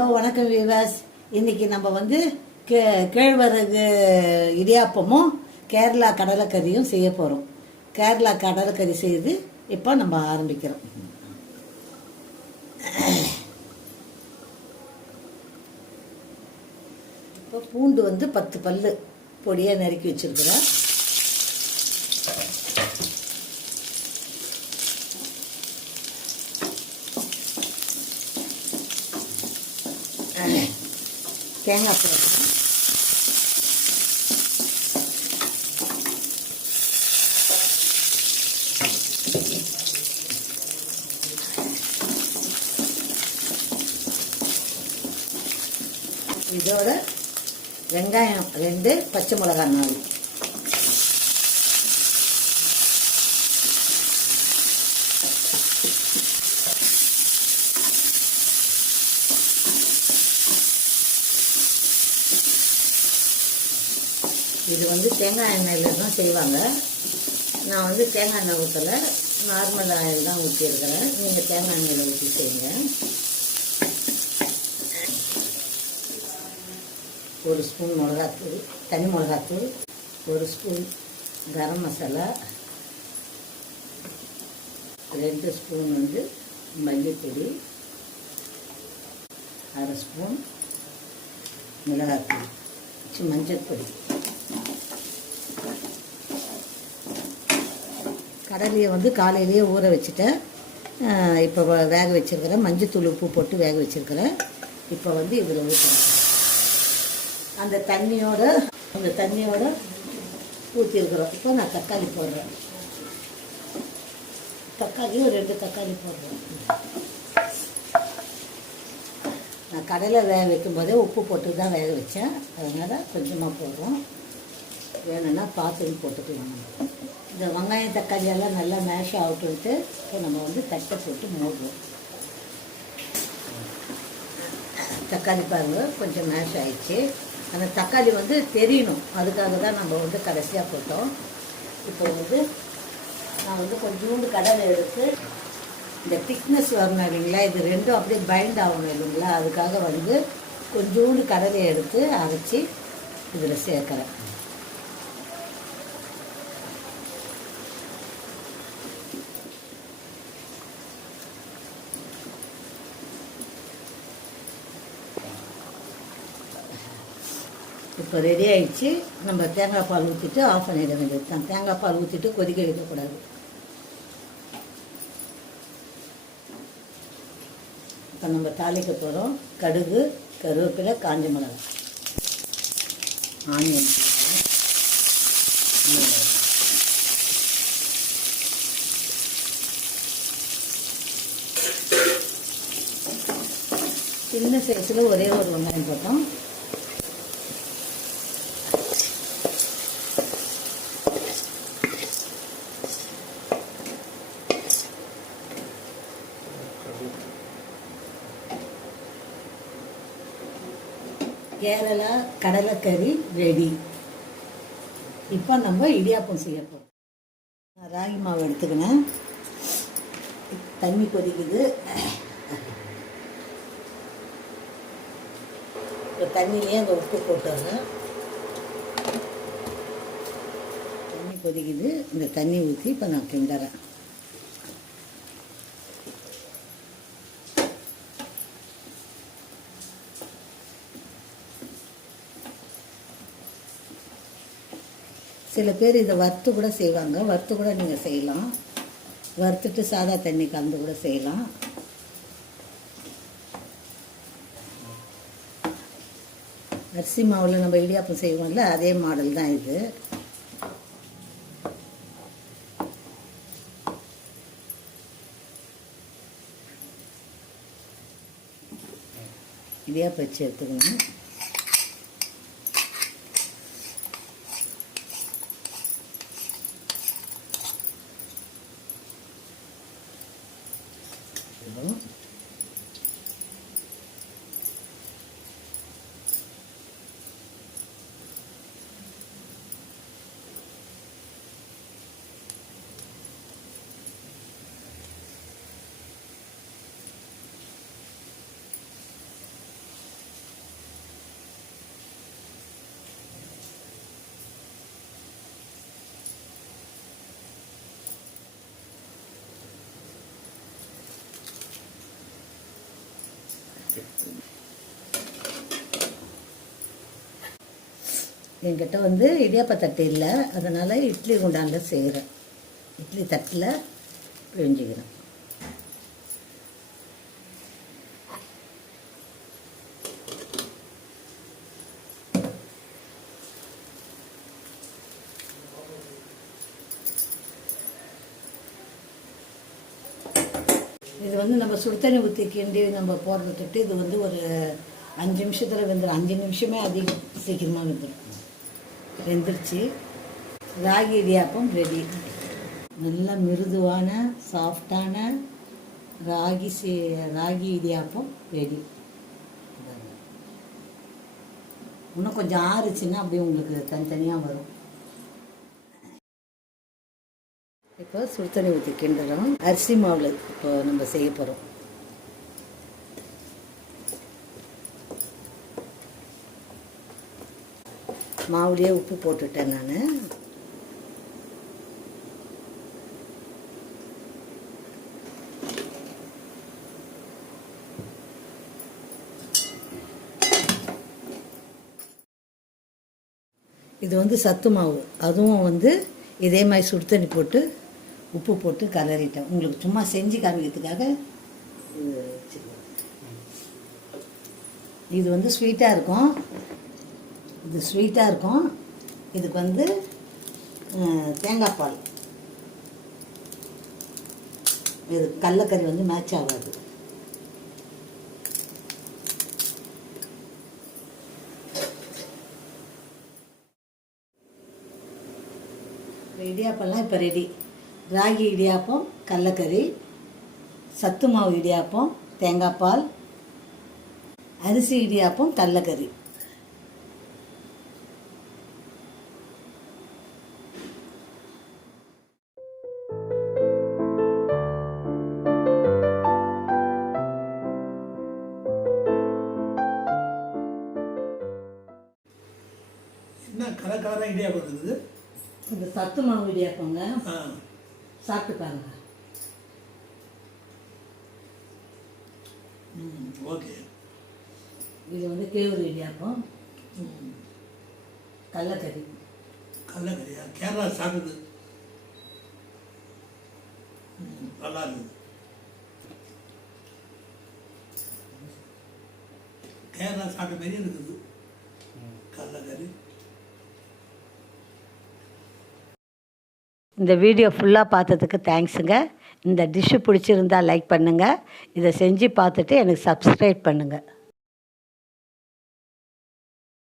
Hello வணக்கம் விவாஸ் இன்னைக்கு நம்ம வந்து கே கேழ்வரகு இடியாப்பமும் கேரளா கடலைக்கறியும் செய்ய போகிறோம் கேரளா கடலைக்கறி செய்து இப்போ நம்ம ஆரம்பிக்கிறோம். இப்போ பூண்டு வந்து பத்து பல்லு பொடியாக நறுக்கி வச்சிருக்கிறேன். தேங்காய் போடுறேன் இதோட வெங்காயம் ரெண்டு பச்சை மிளகாய் நாலு. இது வந்து தேங்காய் எண்ணெயில் தான் செய்வாங்க. நான் வந்து தேங்காய் எண்ணெய் ஊற்றலை நார்மல் ஆயில் தான் ஊற்றிருக்கிறேன் நீங்கள் தேங்காய் எண்ணெயில் ஊற்றி செய்யுங்க. ஒரு ஸ்பூன் மிளகாத்தூள் தனி மிளகாத்தூள் ஒரு ஸ்பூன் கரம் மசாலா ரெண்டு ஸ்பூன் வந்து மல்லிப்பொடி அரை ஸ்பூன் மிளகாத்தூள் மஞ்சள் பொடி. கடலையை வந்து காலையிலேயே ஊற வச்சுட்டேன். இப்போ வேக வச்சிருக்கிறேன். மஞ்சத்தூள் உப்பு போட்டு வேக வச்சிருக்கிறேன். இப்போ வந்து இதில் ஊற்றுறேன் அந்த தண்ணியோட அந்த தண்ணியோட ஊற்றிருக்கிறோம் இப்போ நான் தக்காளி போடுறேன். தக்காளி ஒரு ரெண்டு தக்காளி போடுறேன். நான் கடலை வேக வைக்கும் போதே உப்பு போட்டு தான் வேக வச்சேன். அதனால் கொஞ்சமாக போடுறோம். வேணும்னா பார்த்து போட்டுக்கலாம் நம்ம. இந்த வெங்காயம் தக்காளி எல்லாம் நல்லா மேஷ் ஆகட்டும்ட்டு இப்போ நம்ம வந்து தட்டை போட்டு மூடுவோம் தக்காளி பருவ கொஞ்சம் மேஷ் ஆயிடுச்சு. அந்த தக்காளி வந்து தெரியணும். அதுக்காக தான் நம்ம வந்து கடைசியாக போட்டோம். இப்போ வந்து நான் வந்து கொஞ்சோண்டு கடலை எடுத்து இந்த திக்னஸ் வரணும் இல்லைங்களா இது ரெண்டும் அப்படியே பைண்ட் ஆகணும் இல்லைங்களா அதுக்காக வந்து கொஞ்சோண்டு கடலை எடுத்து அரைச்சி இதில் சேர்க்குறேன். இப்போ ரெடி ஆகிடுச்சு நம்ம தேங்காய் பால் ஊற்றிட்டு ஆஃப் பண்ணிட வேண்டியது தான். தேங்காய் பால் ஊற்றிட்டு கொதிக்க வைக்கக்கூடாது. இப்போ நம்ம தாளிக்க போகிறோம் கடுகு கருவேப்பிலை காஞ்ச மிளகாய் ஆனியன். சின்ன சைஸில் ஒரே ஒரு வெங்காயம் போட்டோம். கேரளா கடலைக்கறி ரெடி. இப்போ நம்ம இடியாப்பம் செய்ய போகிறோம் நான் ராகி மாவு எடுத்துக்கினேன் தண்ணி கொதிக்குது. இப்போ தண்ணியிலே அந்த உப்பு போட்டுறேன். தண்ணி கொதிக்குது. இந்த தண்ணி ஊற்றி இப்போ நான் கிண்டுறேன். சில பேர் இதை வறுத்து கூட செய்வாங்க. வறுத்து கூட நீங்கள் செய்யலாம். வறுத்துட்டு சாதா தண்ணி கலந்து கூட செய்யலாம். அரிசி மாவில் நம்ம இடியாப்பம் செய்வோம்ல அதே மாடல் தான் இது. இடியாப்பம் வச்சு எடுத்துக்கணும். Thank. என்கிட்ட வந்து இடியாப்ப தட்டு இல்லை. அதனால் இட்லி குண்டானில் செய்கிறேன் இட்லி தட்டில் பிழிஞ்சிக்கிறேன். இது வந்து நம்ம சுடுத்தண்ணி ஊற்றி கிண்டி நம்ம போடுறதுட்டு இது வந்து ஒரு அஞ்சு நிமிஷத்தில் வெந்துடும் அஞ்சு நிமிஷமே அதிகம். சீக்கிரமாக வெந்துடும் வெந்துருச்சு. ராகி இடியாப்பம் ரெடி நல்ல மிருதுவான சாஃப்டான ராகி சே ராகி இடியாப்பம் ரெடி இன்னும் கொஞ்சம் ஆறுச்சுன்னா அப்படியே உங்களுக்கு தனித்தனியாக வரும். இப்போ சுடுதண்ணி ஊற்றி கிண்டுறோம் அரிசி மாவில் இப்போ நம்ம செய்ய போகிறோம் மாவுலேயே உப்பு போட்டுட்டேன் நான். இது வந்து சத்து மாவு. அதுவும் வந்து இதே மாதிரி சுடு தண்ணி போட்டு உப்பு போட்டு கலரிட்டேன் உங்களுக்கு சும்மா செஞ்சு காமிக்கிறதுக்காக இது வந்து ஸ்வீட்டாக இருக்கும். இது ஸ்வீட்டாக இருக்கும். இதுக்கு வந்து தேங்காய் பால். இது கடலக்கறி வந்து மேட்ச் ஆகாது. இடியாப்பம்லாம் இப்போ ரெடி ராகி இடியாப்பம் கடலக்கறி சத்து மாவு இடியாப்பம் தேங்காய் பால் அரிசி இடியாப்பம் கடலக்கறி என்ன கலர் கலராக இடியாப்பம் இருக்குது? இந்த சத்து மாவு இடியாப்பங்க. ஆ. சாப்பிட்டு பாருங்க ஓகே. இது வந்து கேவுரு இடியாப்பம். ம் கடலக்கறி கடலக்கறியா கேரளா சாப்பிட்டது. ம் நல்லா இருக்குது கேரளா சாப்பிட்ட மாதிரியே இருக்குது. கடலக்கறி இந்த வீடியோ ஃபுல்லாக பார்த்ததுக்கு தேங்க்ஸுங்க. இந்த டிஷ்ஷு பிடிச்சிருந்தா லைக் பண்ணுங்கள் இதை செஞ்சு பார்த்துட்டு எனக்கு சப்ஸ்கிரைப் பண்ணுங்கள்